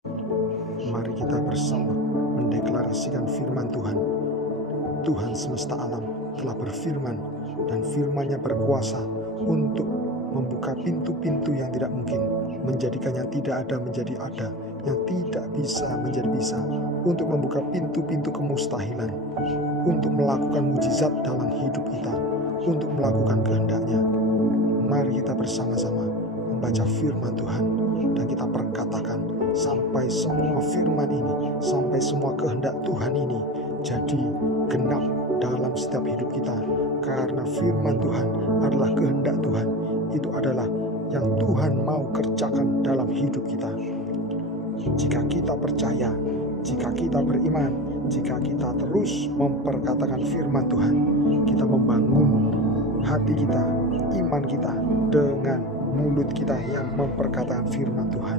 Mari kita bersama mendeklarasikan firman Tuhan. Tuhan semesta alam telah berfirman, dan firman-Nya berkuasa untuk membuka pintu-pintu yang tidak mungkin, menjadikan yang tidak ada menjadi ada, yang tidak bisa menjadi bisa, untuk membuka pintu-pintu kemustahilan, untuk melakukan mujizat dalam hidup kita, untuk melakukan kehendak-Nya. Mari kita bersama-sama membaca firman Tuhan, dan kita perkatakan sampai semua firman ini, sampai semua kehendak Tuhan ini jadi genap dalam setiap hidup kita. Karena firman Tuhan adalah kehendak Tuhan, itu adalah yang Tuhan mau kerjakan dalam hidup kita. Jika kita percaya, jika kita beriman, jika kita terus memperkatakan firman Tuhan, kita membangun hati kita, iman kita dengan mulut kita yang memperkatakan firman Tuhan,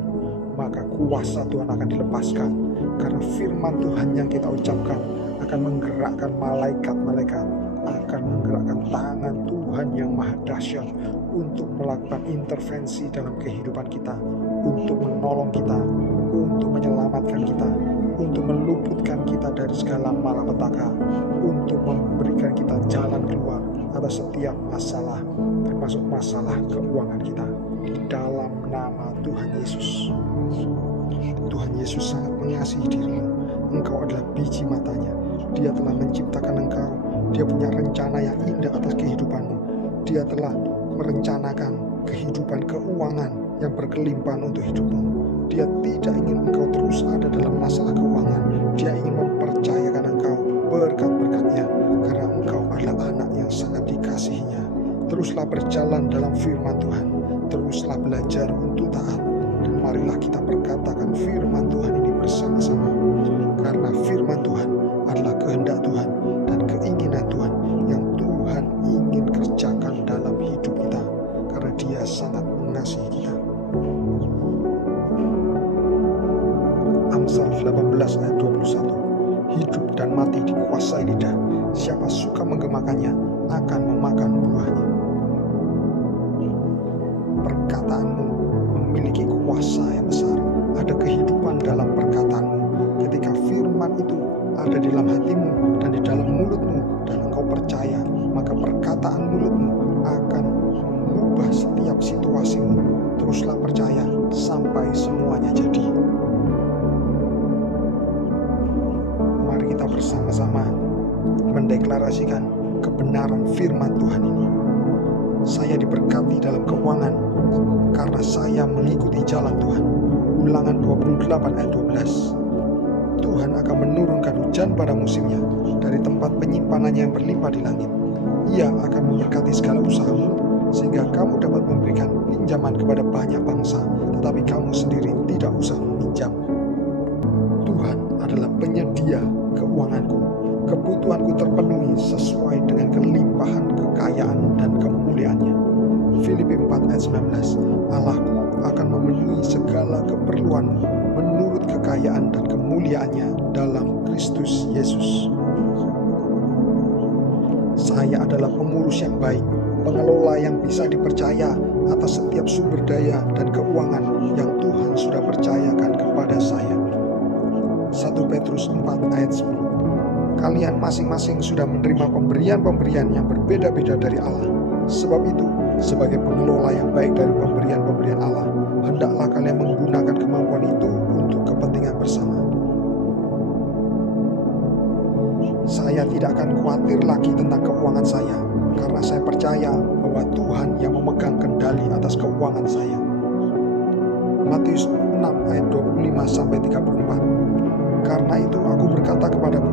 maka kuasa Tuhan akan dilepaskan. Karena firman Tuhan yang kita ucapkan akan menggerakkan malaikat-malaikat, akan menggerakkan tangan Tuhan yang maha dahsyat untuk melakukan intervensi dalam kehidupan kita, untuk menolong kita, untuk menyelamatkan kita, untuk meluputkan kita dari segala malapetaka, untuk memberikan kita jalan keluar atas setiap masalah, termasuk masalah keuangan kita, di dalam nama Tuhan Yesus. Tuhan Yesus sangat mengasihi dirimu. Engkau adalah biji matanya. Dia telah menciptakan engkau. Dia punya rencana yang indah atas kehidupanmu. Dia telah merencanakan kehidupan keuangan yang berkelimpahan untuk hidupmu. Dia tidak ingin engkau terus ada dalam masalah keuangan. Dia ingin mempercayakan engkau berkat-berkat-Nya, karena engkau adalah anak yang sangat dikasihinya. Teruslah berjalan dalam firman Tuhan. Teruslah belajar untuk taat. Dan marilah kita perkatakan firman Tuhan ini bersama-sama. Karena firman Tuhan adalah kehendak Tuhan dan keinginan Tuhan yang Tuhan ingin kerjakan dalam hidup kita. Karena Dia sangat mengasihi kita. Amsal 18 ayat 21. Hidup dan mati dikuasai lidah. Siapa suka menggemakannya akan memakan buahnya. Perkataanmu memiliki kuasa yang besar. Ada kehidupan dalam perkataanmu. Ketika firman itu ada di dalam hatimu dan di dalam mulutmu, dan engkau percaya, maka perkataan mulutmu akan mengubah setiap situasimu. Teruslah percaya sampai semuanya jadi. Mari kita bersama-sama mendeklarasikan kebenaran firman Tuhan ini. Saya diberkati dalam keuangan karena saya mengikuti jalan Tuhan. Ulangan 28 ayat 12. Tuhan akan menurunkan hujan pada musimnya dari tempat penyimpanannya yang berlimpah di langit. Ia akan memberkati segala usahamu, sehingga kamu dapat memberikan pinjaman kepada banyak bangsa, tetapi kamu sendiri tidak usah meminjam. Tuhan adalah penyedia keuanganku. Kebutuhanku terpenuhi sesuai dengan kelimpahan kekayaan dan kemuliaan-Nya. Filipi 4 ayat 19. Allahku akan memenuhi segala keperluanmu menurut kekayaan dan kemuliaan-Nya dalam Kristus Yesus. Saya adalah pengurus yang baik, pengelola yang bisa dipercaya atas setiap sumber daya dan keuangan yang Tuhan sudah percayakan kepada saya. 1 Petrus 4 ayat 10. Kalian masing-masing sudah menerima pemberian-pemberian yang berbeda-beda dari Allah. Sebab itu, sebagai pengelola yang baik dari pemberian-pemberian Allah, hendaklah kalian menggunakan kemampuan itu untuk kepentingan bersama. Saya tidak akan khawatir lagi tentang keuangan saya, karena saya percaya bahwa Tuhan yang memegang kendali atas keuangan saya. Matius 6 ayat 25-34. Karena itu aku berkata kepadamu,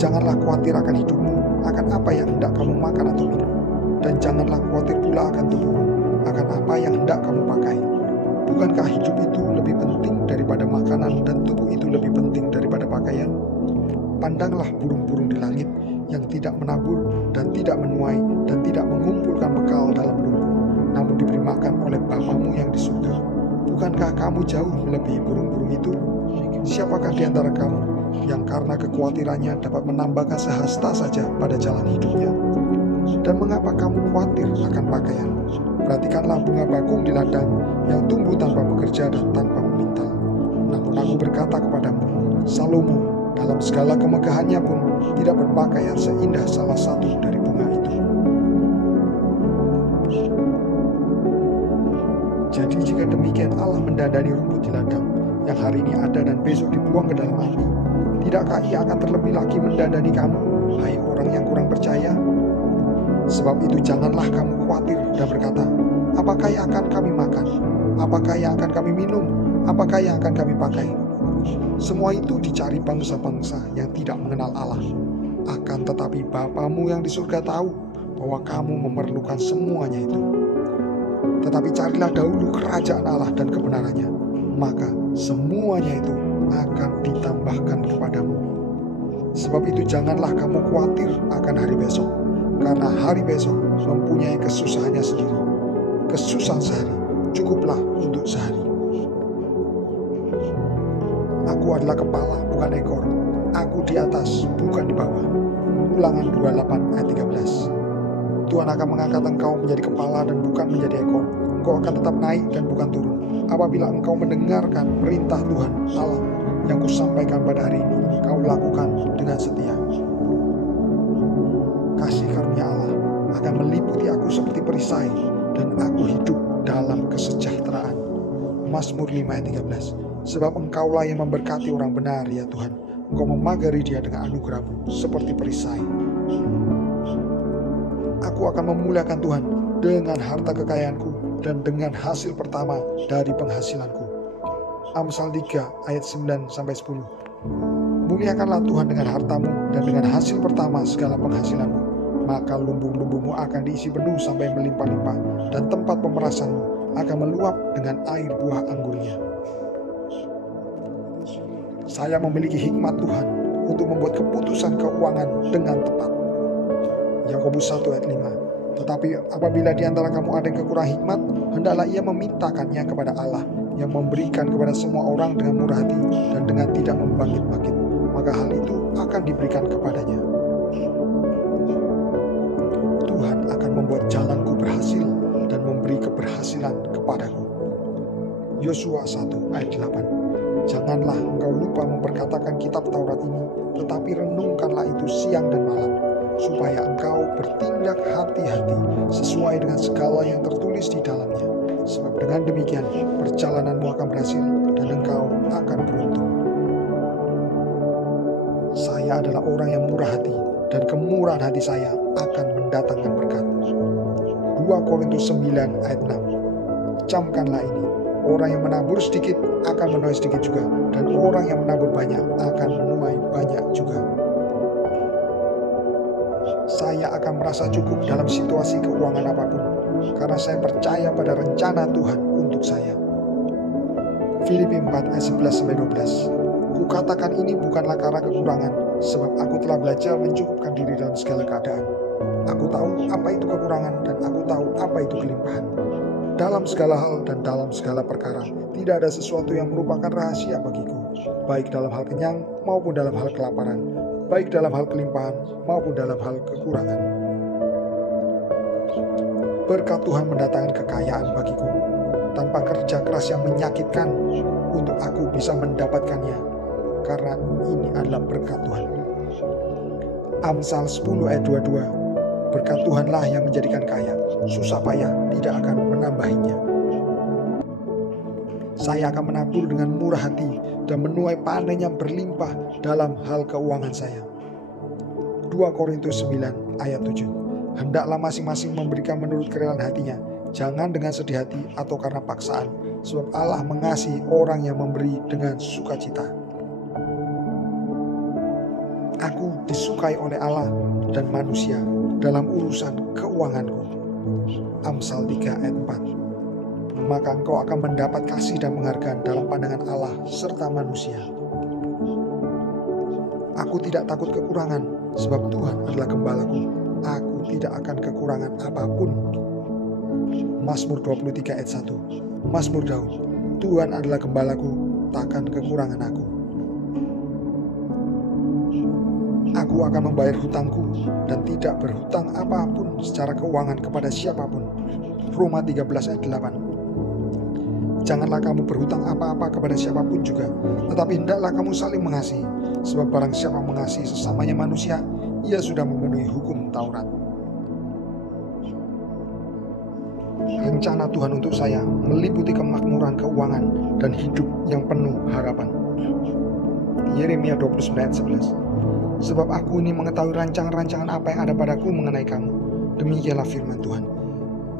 janganlah khawatir akan hidupmu, akan apa yang hendak kamu makan atau minum. Dan janganlah khawatir pula akan tubuhmu, akan apa yang hendak kamu pakai. Bukankah hidup itu lebih penting daripada makanan, dan tubuh itu lebih penting daripada pakaian? Pandanglah burung-burung di langit yang tidak menabur dan tidak menuai dan tidak mengumpulkan bekal dalam lumbung, namun diberi makan oleh Bapamu yang di surga. Bukankah kamu jauh melebihi burung-burung itu? Siapakah di antara kamu yang karena kekhawatirannya dapat menambahkan sehasta saja pada jalan hidupnya? Dan mengapa kamu khawatir akan pakaian? Perhatikanlah bunga bakung di ladang yang tumbuh tanpa bekerja dan tanpa memintal. Namun Namun aku berkata kepadamu, Salomo dalam segala kemegahannya pun tidak berpakaian seindah salah satu dari bunga itu. Jadi jika demikian Allah mendandani rumput di ladang, yang hari ini ada dan besok dibuang ke dalam api, tidakkah Ia akan terlebih lagi mendandani kamu, hai orang yang kurang percaya? Sebab itu janganlah kamu khawatir dan berkata, apakah yang akan kami makan? Apakah yang akan kami minum? Apakah yang akan kami pakai? Semua itu dicari bangsa-bangsa yang tidak mengenal Allah. Akan tetapi Bapamu yang di surga tahu bahwa kamu memerlukan semuanya itu. Tetapi carilah dahulu kerajaan Allah dan kebenarannya, maka semuanya itu akan ditambahkan kepadamu. Sebab itu janganlah kamu khawatir akan hari besok, karena hari besok mempunyai kesusahannya sendiri. Kesusahan sehari cukuplah untuk sehari. Aku adalah kepala, bukan ekor. Aku di atas, bukan di bawah. Ulangan 28 ayat 13. Tuhan akan mengangkat engkau menjadi kepala dan bukan menjadi ekor. Engkau akan tetap naik dan bukan turun. Apabila engkau mendengarkan perintah Tuhan Allah yang kusampaikan pada hari ini, kau lakukan dengan setia. Kasih karunia Allah akan meliputi aku seperti perisai, dan aku hidup dalam kesejahteraan. Mazmur 5 ayat 13. Sebab engkaulah yang memberkati orang benar ya Tuhan. Engkau memagari dia dengan anugerah-Mu seperti perisai. Aku akan memuliakan Tuhan dengan harta kekayaanku dan dengan hasil pertama dari penghasilanku. Amsal 3 ayat 9-10. Muliakanlah Tuhan dengan hartamu dan dengan hasil pertama segala penghasilanmu. Maka lumbung-lumbungmu akan diisi penuh sampai melimpah-limpah, dan tempat pemerasanmu akan meluap dengan air buah anggurnya. Saya memiliki hikmat Tuhan untuk membuat keputusan keuangan dengan tepat. Yakobus 1 ayat 5. Tetapi apabila di antara kamu ada yang kekurangan hikmat, hendaklah ia memintakannya kepada Allah, yang memberikan kepada semua orang dengan murah hati dan dengan tidak membangkit-bangkit, maka hal itu akan diberikan kepadanya. Tuhan akan membuat jalanku berhasil dan memberi keberhasilan kepadaku. Yosua 1 ayat 8. Janganlah engkau lupa memperkatakan kitab Taurat ini, tetapi renungkanlah itu siang dan malam, supaya engkau bertindak hati-hati sesuai dengan segala yang tertulis di dalamnya. Sebab dengan demikian perjalananmu akan berhasil dan engkau akan beruntung. Saya adalah orang yang murah hati, dan kemurahan hati saya akan mendatangkan berkat. 2 Korintus 9 ayat 6. Camkanlah ini, orang yang menabur sedikit akan menuai sedikit juga, dan orang yang menabur banyak akan menuai banyak juga. Saya akan merasa cukup dalam situasi keuangan apapun, karena saya percaya pada rencana Tuhan untuk saya. Filipi 4 ayat 11-12. Kukatakan ini bukanlah karena kekurangan, sebab aku telah belajar mencukupkan diri dalam segala keadaan. Aku tahu apa itu kekurangan dan aku tahu apa itu kelimpahan. Dalam segala hal dan dalam segala perkara, tidak ada sesuatu yang merupakan rahasia bagiku, baik dalam hal kenyang maupun dalam hal kelaparan, baik dalam hal kelimpahan maupun dalam hal kekurangan. Berkat Tuhan mendatangkan kekayaan bagiku, tanpa kerja keras yang menyakitkan untuk aku bisa mendapatkannya, karena ini adalah berkat Tuhan. Amsal 10 ayat 22. Berkat Tuhanlah yang menjadikan kaya, susah payah tidak akan menambahinya. Saya akan menabur dengan murah hati dan menuai panen yang berlimpah dalam hal keuangan saya. 2 Korintus 9 ayat 7. Hendaklah masing-masing memberikan menurut kerelaan hatinya, jangan dengan sedih hati atau karena paksaan, sebab Allah mengasihi orang yang memberi dengan sukacita. Aku disukai oleh Allah dan manusia dalam urusan keuanganku. Amsal 3 ayat 4. Maka engkau akan mendapat kasih dan penghargaan dalam pandangan Allah serta manusia. Aku tidak takut kekurangan, sebab Tuhan adalah gembalaku. Aku tidak akan kekurangan apapun. Mazmur 23 ayat 1. Mazmur Daud. Tuhan adalah gembalaku, takkan kekurangan aku. Aku akan membayar hutangku dan tidak berhutang apapun secara keuangan kepada siapapun. Roma 13 ayat 8. janganlah kamu berhutang apa-apa kepada siapapun juga, tetapi hendaklah kamu saling mengasihi. Sebab barang siapa mengasihi sesamanya manusia, ia sudah memenuhi hukum Taurat. Rencana Tuhan untuk saya meliputi kemakmuran keuangan dan hidup yang penuh harapan. Yeremia 29:11. Sebab aku ini mengetahui rancangan-rancangan apa yang ada padaku mengenai kamu. Demikianlah firman Tuhan,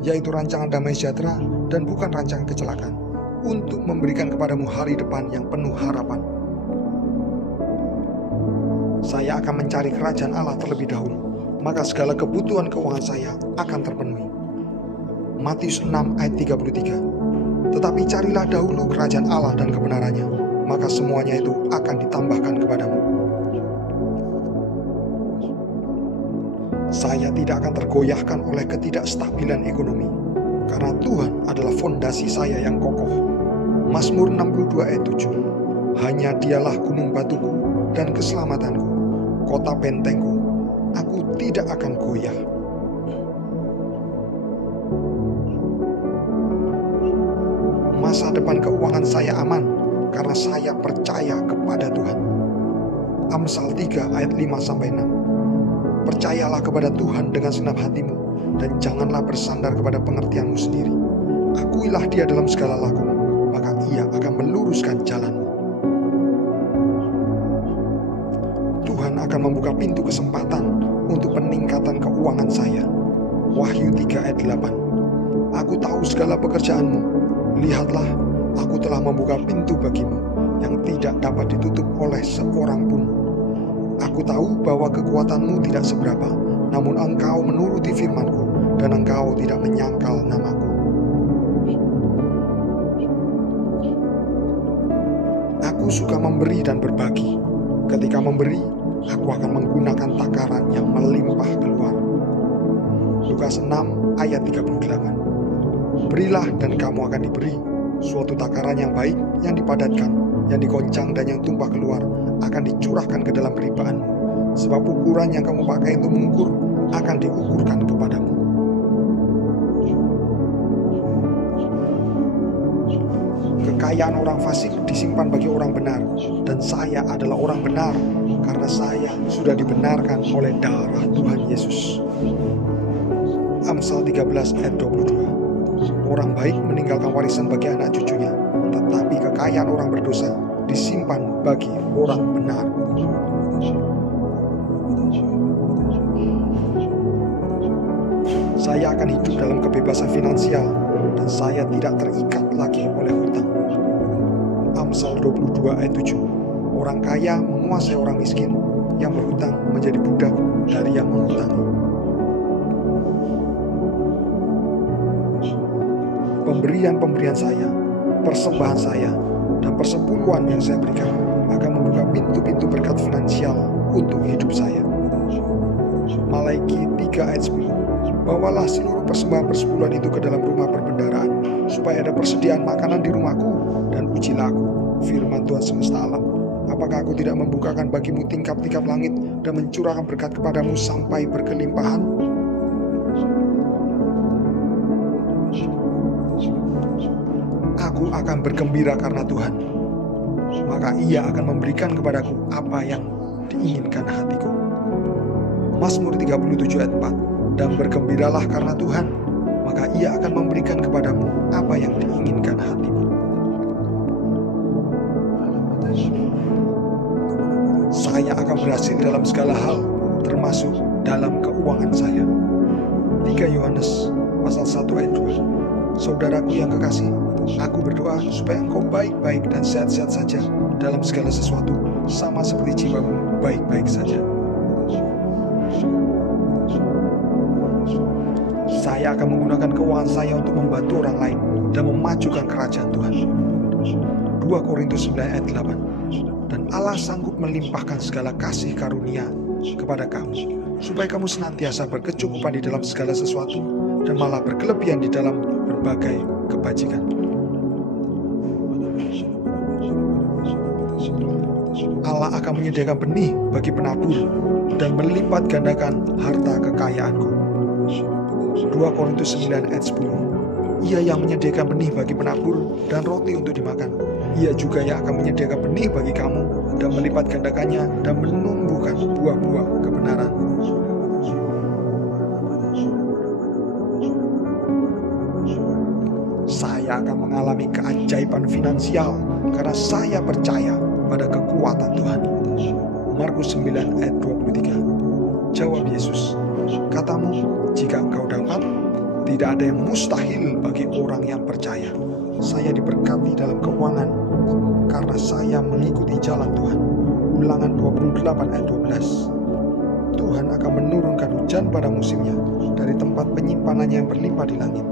yaitu rancangan damai sejahtera dan bukan rancangan kecelakaan, untuk memberikan kepadamu hari depan yang penuh harapan. Saya akan mencari kerajaan Allah terlebih dahulu, maka segala kebutuhan keuangan saya akan terpenuhi. Matius 6 ayat 33. Tetapi carilah dahulu kerajaan Allah dan kebenarannya, maka semuanya itu akan ditambahkan kepadamu. Saya tidak akan tergoyahkan oleh ketidakstabilan ekonomi, karena Tuhan adalah fondasi saya yang kokoh. Mazmur 62 ayat 7. Hanya dialah gunung batuku dan keselamatanku, kota bentengku, aku tidak akan goyah. Masa depan keuangan saya aman, karena saya percaya kepada Tuhan. Amsal 3 ayat 5-6. Percayalah kepada Tuhan dengan segenap hatimu, dan janganlah bersandar kepada pengertianmu sendiri. Akuilah Dia dalam segala lakumu, maka Ia akan meluruskan jalanmu. Tuhan akan membuka pintu kesempatan untuk peningkatan keuangan saya. Wahyu 3 ayat 8. Aku tahu segala pekerjaanmu. Lihatlah, aku telah membuka pintu bagimu yang tidak dapat ditutup oleh seorang pun. Aku tahu bahwa kekuatanmu tidak seberapa, namun engkau menuruti firmanku, dan engkau tidak menyangkal namaku. Aku suka memberi dan berbagi. Ketika memberi, aku akan menggunakan takaran yang melimpah keluar. Lukas 6 ayat 38. Berilah dan kamu akan diberi, suatu takaran yang baik, yang dipadatkan, yang dikoncang dan yang tumpah keluar akan dicurahkan ke dalam ribaanmu, sebab ukuran yang kamu pakai untuk mengukur akan diukurkan kepadamu. Kekayaan orang fasik disimpan bagi orang benar, dan saya adalah orang benar karena saya sudah dibenarkan oleh darah Tuhan Yesus. Amsal 13 ayat 22. Orang baik meninggalkan warisan bagi anak cucunya, tetapi kekayaan orang berdosa disimpan bagi orang benar. Saya akan hidup dalam kebebasan finansial, dan saya tidak terikat lagi oleh hutang. Amsal 22 ayat 7. Orang kaya menguasai orang miskin, yang berhutang menjadi budak dari yang menghutangi. Pemberian-pemberian saya, persembahan saya, dan persepuluhan yang saya berikan akan membuka pintu-pintu berkat finansial untuk hidup saya. Malaiki 3 ayat 10. Bawalah seluruh persembahan persepuluhan itu ke dalam rumah perbendaharaan, supaya ada persediaan makanan di rumahku, dan ujilah aku, firman Tuhan semesta alam. Apakah aku tidak membukakan bagimu tingkap-tingkap langit dan mencurahkan berkat kepadamu sampai berkelimpahan? Aku akan bergembira karena Tuhan, maka Ia akan memberikan kepadaku apa yang diinginkan hatiku. Mazmur 37 ayat 4. Dan bergembiralah karena Tuhan, maka Ia akan memberikan kepadamu apa yang diinginkan hatimu. Saya akan berhasil dalam segala hal, termasuk dalam keuangan saya. 3 Yohanes pasal 1 ayat 2. Saudaraku yang kekasih, aku berdoa supaya engkau baik-baik dan sehat-sehat saja dalam segala sesuatu, sama seperti jiwamu baik-baik saja. Saya akan menggunakan keuangan saya untuk membantu orang lain dan memajukan kerajaan Tuhan. 2 Korintus 9 ayat 8. Dan Allah sanggup melimpahkan segala kasih karunia kepada kamu, supaya kamu senantiasa berkecukupan di dalam segala sesuatu, dan malah berkelebihan di dalam berbagai kebajikan. Allah akan menyediakan benih bagi penabur dan melipat gandakan harta kekayaanku. 2 Korintus 9 ayat 10. Ia yang menyediakan benih bagi penabur dan roti untuk dimakan. Ia juga yang akan menyediakan benih bagi kamu dan melipat gandakannya dan menumbuhkan buah-buah kebenaran. Saya akan mengalami keajaiban finansial karena saya percaya pada kekuatan Tuhan. Markus 9 ayat 23. Jawab Yesus, katamu, jika engkau dapat, tidak ada yang mustahil bagi orang yang percaya. Saya diberkati dalam keuangan karena saya mengikuti jalan Tuhan. Ulangan 28 ayat 12. Tuhan akan menurunkan hujan pada musimnya dari tempat penyimpanannya yang berlimpah di langit.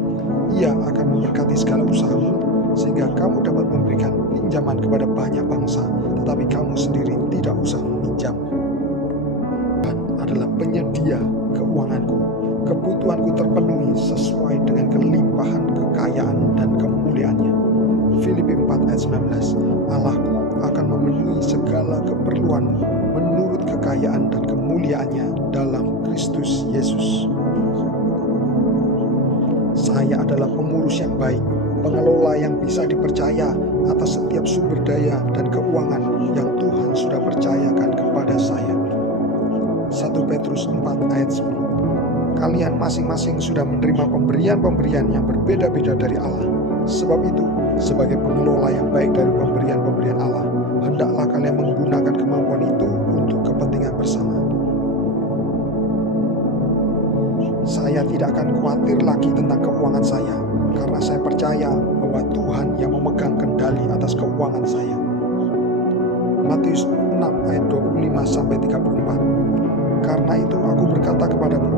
Ia akan memberkati segala usahamu sehingga kamu dapat memberikan pinjaman kepada banyak bangsa, tetapi kamu sendiri tidak usah meminjam. Tuhan adalah penyedia keuanganku. Kebutuhanku terpenuhi sesuai dengan kelimpahan kekayaan dan kemuliaannya. Filipi 4 ayat 19. Allahku akan memenuhi segala keperluanmu menurut kekayaan dan kemuliaannya dalam Kristus Yesus. Saya adalah pengurus yang baik, pengelola yang bisa dipercaya atas setiap sumber daya dan keuangan yang Tuhan sudah percayakan kepada saya. 1 Petrus 4 ayat 10. Kalian masing-masing sudah menerima pemberian-pemberian yang berbeda-beda dari Allah. Sebab itu, sebagai pengelola yang baik dari pemberian-pemberian Allah, hendaklah kalian menggunakan kemampuan itu untuk kepentingan bersama. Saya tidak akan khawatir lagi tentang keuangan saya, karena saya percaya bahwa Tuhan yang memegang kendali atas keuangan saya. Matius 6 ayat 25-34. Karena itu aku berkata kepadamu,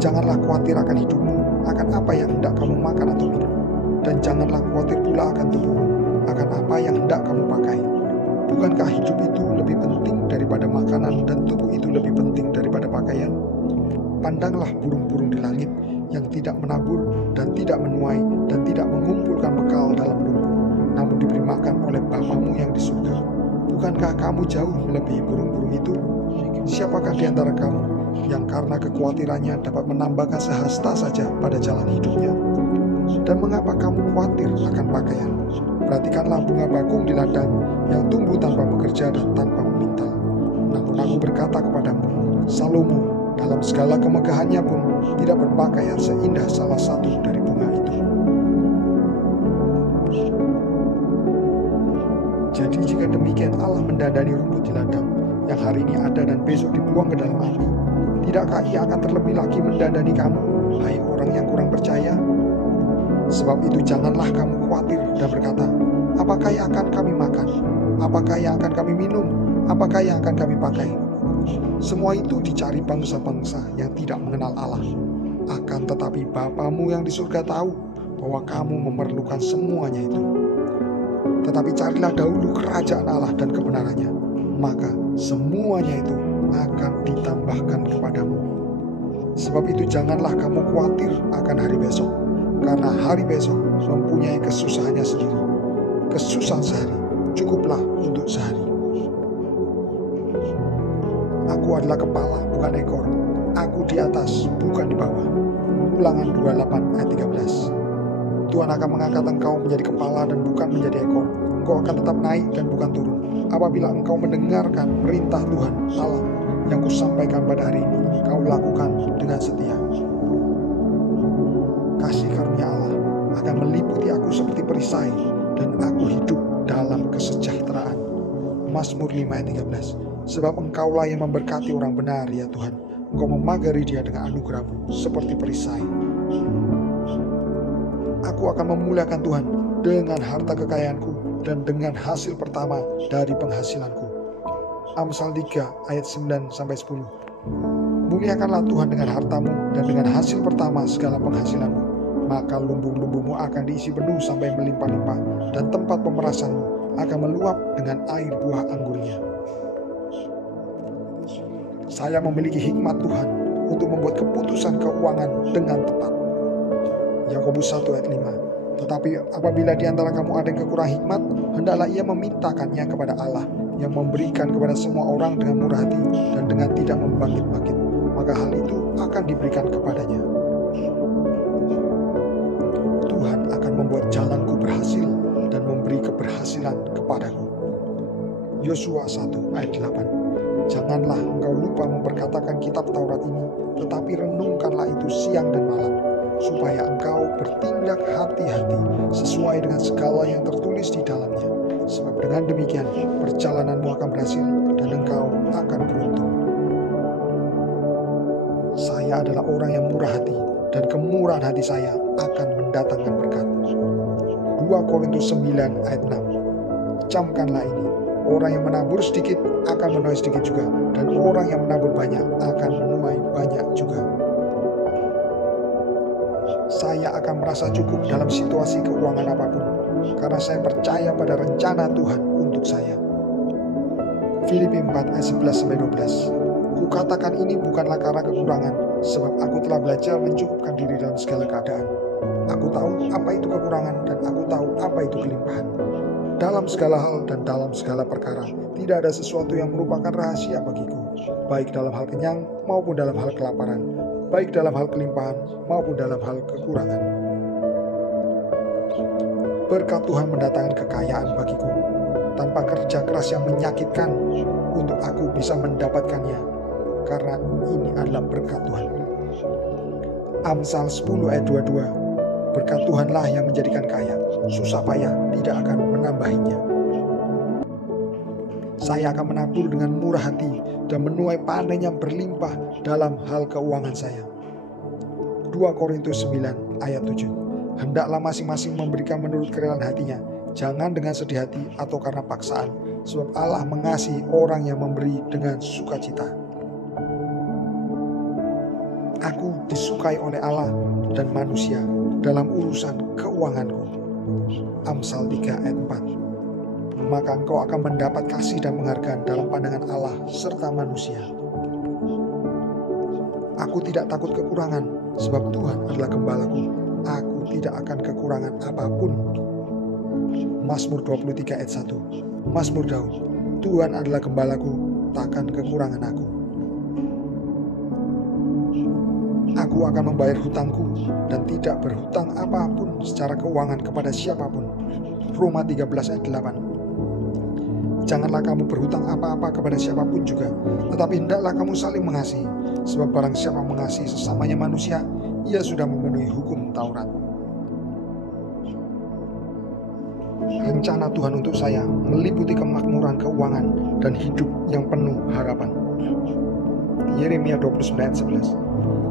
janganlah khawatir akan hidupmu, akan apa yang hendak kamu makan atau minum. Dan janganlah khawatir pula akan tubuhmu, akan apa yang hendak kamu pakai. Bukankah hidup itu lebih penting daripada makanan dan tubuh itu lebih penting daripada pakaian? Pandanglah burung-burung di langit yang tidak menabur dan tidak menuai dan tidak mengumpulkan bekal dalam lumbung, namun diberi makan oleh Bapamu yang di surga. Bukankah kamu jauh melebihi burung-burung itu? Siapakah di antara kamu yang karena kekhawatirannya dapat menambahkan sehasta saja pada jalan hidupnya? Dan mengapa kamu khawatir akan pakaian? Perhatikanlah bunga bakung di ladang yang tumbuh tanpa bekerja dan tanpa memintal. Namun aku berkata kepadamu, Salomo dalam segala kemegahannya pun tidak berpakaian seindah salah satu dari bunga itu. Jadi jika demikian Allah mendandani rumput di ladang yang hari ini ada dan besok dibuang ke dalam api, tidakkah Ia akan terlebih lagi mendandani kamu, hai orang yang kurang percaya? Sebab itu janganlah kamu khawatir dan berkata, apakah yang akan kami makan? Apakah yang akan kami minum? Apakah yang akan kami pakai? Semua itu dicari bangsa-bangsa yang tidak mengenal Allah. Akan tetapi Bapamu yang di surga tahu bahwa kamu memerlukan semuanya itu. Tetapi carilah dahulu kerajaan Allah dan kebenarannya, maka semuanya itu akan ditambahkan kepadamu. Sebab itu janganlah kamu khawatir akan hari besok, karena hari besok mempunyai kesusahannya sendiri. Kesusahan sehari cukuplah untuk sehari. Aku adalah kepala, bukan ekor. Aku di atas, bukan di bawah. Ulangan 28 ayat 13. Tuhan akan mengangkat engkau menjadi kepala dan bukan menjadi ekor. Engkau akan tetap naik dan bukan turun. Apabila engkau mendengarkan perintah Tuhan Allah yang kusampaikan pada hari ini, kau lakukan dengan setia. Kasih karunia Allah akan meliputi aku seperti perisai, dan aku hidup dalam kesejahteraan. Mazmur 5 ayat 13. Sebab engkaulah yang memberkati orang benar, ya Tuhan. Engkau memagari dia dengan anugerah-Mu seperti perisai. Aku akan memuliakan Tuhan dengan harta kekayaanku dan dengan hasil pertama dari penghasilanku. Amsal 3 ayat 9-10. Muliakanlah Tuhan dengan hartamu dan dengan hasil pertama segala penghasilanmu. Maka lumbung-lumbungmu akan diisi penuh sampai melimpah-limpah, dan tempat pemerasanmu akan meluap dengan air buah anggurnya. Saya memiliki hikmat Tuhan untuk membuat keputusan keuangan dengan tepat. Yakobus 1 ayat 5. Tetapi apabila di antara kamu ada yang kekurangan hikmat, hendaklah ia memintakannya kepada Allah yang memberikan kepada semua orang dengan murah hati dan dengan tidak membangkit-bangkit, maka hal itu akan diberikan kepadanya. Tuhan membuat jalanku berhasil dan memberi keberhasilan kepadaku. Yosua 1 ayat 8. Janganlah engkau lupa memperkatakan kitab Taurat ini, tetapi renungkanlah itu siang dan malam, supaya engkau bertindak hati-hati sesuai dengan segala yang tertulis di dalamnya. Sebab dengan demikian perjalananmu akan berhasil dan engkau akan beruntung. Saya adalah orang yang murah hati, dan kemurahan hati saya akan mendatangkan berkat. 2 Korintus 9 ayat 6. Camkanlah ini, orang yang menabur sedikit akan menuai sedikit juga, dan orang yang menabur banyak akan menuai banyak juga. Saya akan merasa cukup dalam situasi keuangan apapun, karena saya percaya pada rencana Tuhan untuk saya. Filipi 4 ayat 11-12. Kukatakan ini bukanlah karena kekurangan, sebab aku telah belajar mencukupkan diri dalam segala keadaan. Aku tahu apa itu kekurangan dan aku tahu apa itu kelimpahan. Dalam segala hal dan dalam segala perkara, tidak ada sesuatu yang merupakan rahasia bagiku, baik dalam hal kenyang maupun dalam hal kelaparan, baik dalam hal kelimpahan maupun dalam hal kekurangan. Berkat Tuhan mendatangkan kekayaan bagiku, tanpa kerja keras yang menyakitkan untuk aku bisa mendapatkannya, karena ini adalah berkat Tuhan. Amsal 10 ayat 22. Berkat Tuhanlah yang menjadikan kaya, susah payah tidak akan menambahinya. Saya akan menabur dengan murah hati dan menuai panen yang berlimpah dalam hal keuangan saya. 2 Korintus 9 ayat 7. Hendaklah masing-masing memberikan menurut kerelaan hatinya, jangan dengan sedih hati atau karena paksaan, sebab Allah mengasihi orang yang memberi dengan sukacita. Aku disukai oleh Allah dan manusia dalam urusan keuanganku. Amsal 3 ayat 4. Maka engkau akan mendapat kasih dan penghargaan dalam pandangan Allah serta manusia. Aku tidak takut kekurangan, sebab Tuhan adalah gembalaku. Aku tidak akan kekurangan apapun. Mazmur 23 ayat 1. Mazmur Daud. Tuhan adalah gembalaku, takkan kekurangan aku. Aku akan membayar hutangku dan tidak berhutang apapun secara keuangan kepada siapapun. Roma 13 ayat 8. Janganlah kamu berhutang apa-apa kepada siapapun juga, tetapi hendaklah kamu saling mengasihi, sebab barang siapa mengasihi sesamanya manusia, ia sudah memenuhi hukum Taurat. Rencana Tuhan untuk saya meliputi kemakmuran keuangan dan hidup yang penuh harapan. Yeremia 29 ayat 11.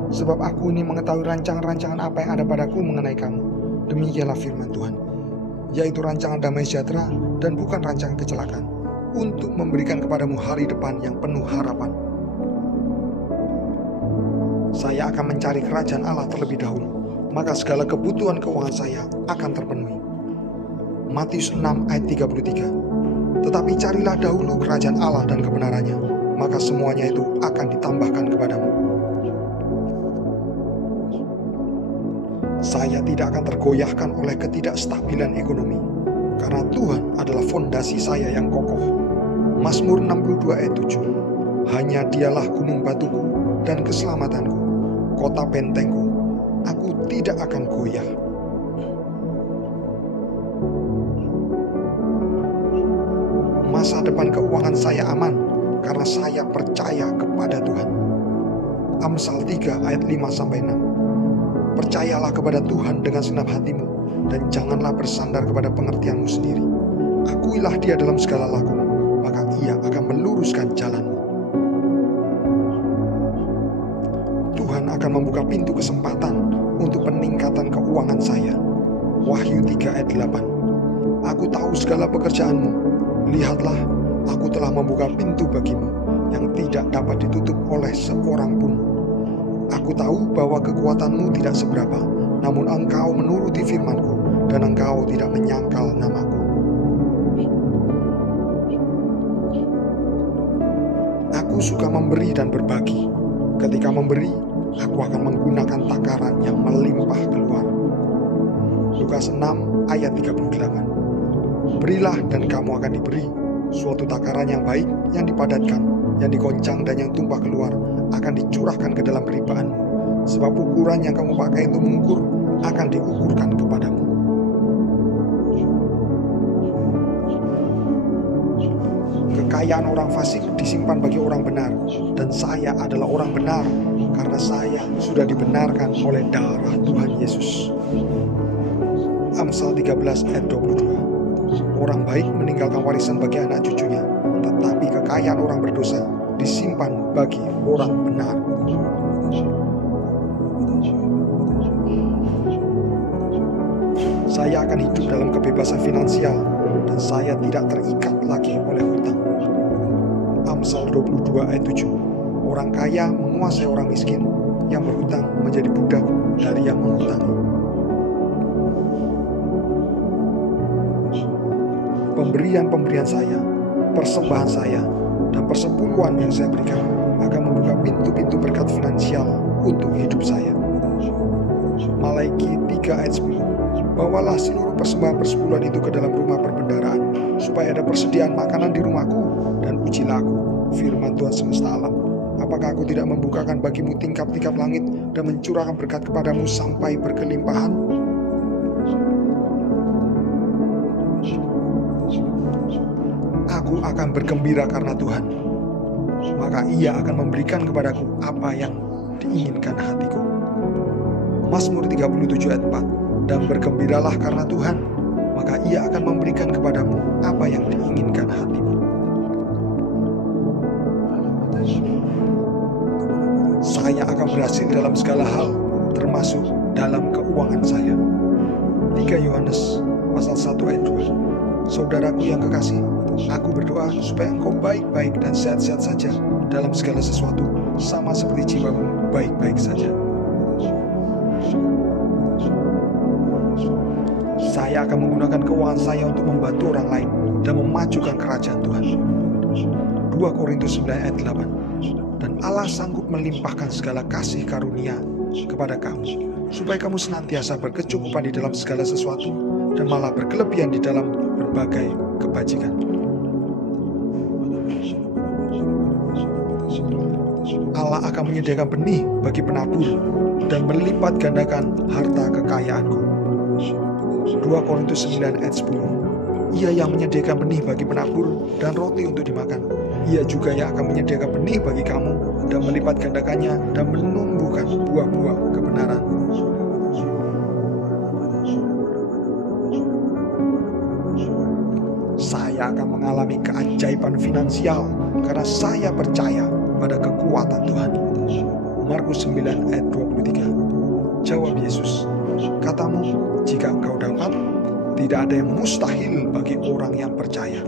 Sebab aku ini mengetahui rancangan-rancangan apa yang ada padaku mengenai kamu. Demikianlah firman Tuhan, yaitu rancangan damai sejahtera dan bukan rancangan kecelakaan, untuk memberikan kepadamu hari depan yang penuh harapan. Saya akan mencari kerajaan Allah terlebih dahulu, maka segala kebutuhan keuangan saya akan terpenuhi. Matius 6 ayat 33. Tetapi carilah dahulu kerajaan Allah dan kebenarannya, maka semuanya itu akan ditambahkan kepadamu. Saya tidak akan tergoyahkan oleh ketidakstabilan ekonomi, karena Tuhan adalah fondasi saya yang kokoh. Mazmur 62 ayat 7. Hanya dialah gunung batuku dan keselamatanku, kota bentengku, aku tidak akan goyah. Masa depan keuangan saya aman, karena saya percaya kepada Tuhan. Amsal 3 ayat 5-6. Percayalah kepada Tuhan dengan segenap hatimu, dan janganlah bersandar kepada pengertianmu sendiri. Akuilah Dia dalam segala lakumu, maka Ia akan meluruskan jalanmu. Tuhan akan membuka pintu kesempatan untuk peningkatan keuangan saya. Wahyu 3 ayat 8. Aku tahu segala pekerjaanmu. Lihatlah, aku telah membuka pintu bagimu yang tidak dapat ditutup oleh seorang pun. Aku tahu bahwa kekuatanmu tidak seberapa, namun engkau menuruti firmanku, dan engkau tidak menyangkal namaku. Aku suka memberi dan berbagi. Ketika memberi, aku akan menggunakan takaran yang melimpah keluar. Lukas 6 ayat 38. Berilah dan kamu akan diberi, suatu takaran yang baik, yang dipadatkan, yang digoncang dan yang tumpah keluar akan dicurahkan ke dalam peribaanmu, sebab ukuran yang kamu pakai untuk mengukur akan diukurkan kepadamu. kekayaan orang fasik disimpan bagi orang benar, dan saya adalah orang benar karena saya sudah dibenarkan oleh darah Tuhan Yesus. Amsal 13 ayat 22. Orang baik meninggalkan warisan bagi anak cucunya, tetapi kekayaan orang berdosa disimpan bagi orang benar. Saya akan hidup dalam kebebasan finansial dan saya tidak terikat lagi oleh hutang. Amsal 22 ayat 7. Orang kaya menguasai orang miskin, yang berhutang menjadi budak dari yang menghutangi. Pemberian-pemberian saya, persembahan saya, dan persepuluhan yang saya berikan akan membuka pintu-pintu berkat finansial untuk hidup saya. Malaiki 3 ayat 10. Bawalah seluruh persembahan persepuluhan itu ke dalam rumah perbendaharaan, supaya ada persediaan makanan di rumahku, dan ujilah aku, firman Tuhan semesta alam. Apakah aku tidak membukakan bagimu tingkap-tingkap langit dan mencurahkan berkat kepadamu sampai berkelimpahan? Aku akan bergembira karena Tuhan, maka Ia akan memberikan kepadaku apa yang diinginkan hatiku. Mazmur 37 ayat 4. Dan bergembiralah karena Tuhan, maka Ia akan memberikan kepadamu apa yang diinginkan hatimu. Saya akan berhasil dalam segala hal, termasuk dalam keuangan saya. 3 Yohanes pasal 1 ayat 2. Saudaraku yang kekasih, aku berdoa supaya engkau baik-baik dan sehat-sehat saja dalam segala sesuatu, sama seperti jiwamu baik-baik saja. Saya akan menggunakan keuangan saya untuk membantu orang lain dan memajukan kerajaan Tuhan. 2 Korintus 9 ayat 8. Dan Allah sanggup melimpahkan segala kasih karunia kepada kamu, supaya kamu senantiasa berkecukupan di dalam segala sesuatu dan malah berkelebihan di dalam berbagai kebajikan. Allah akan menyediakan benih bagi penabur dan melipat gandakan harta kekayaanku. 2 Korintus 9 ayat 10. Ia yang menyediakan benih bagi penabur dan roti untuk dimakan, Ia juga yang akan menyediakan benih bagi kamu dan melipat gandakannya dan menumbuhkan buah-buah kebenaran. Saya akan mengalami keajaiban finansial karena saya percaya pada kekuatan Tuhan. Markus 9 ayat 23. Jawab Yesus, katamu, jika engkau dapat, tidak ada yang mustahil bagi orang yang percaya.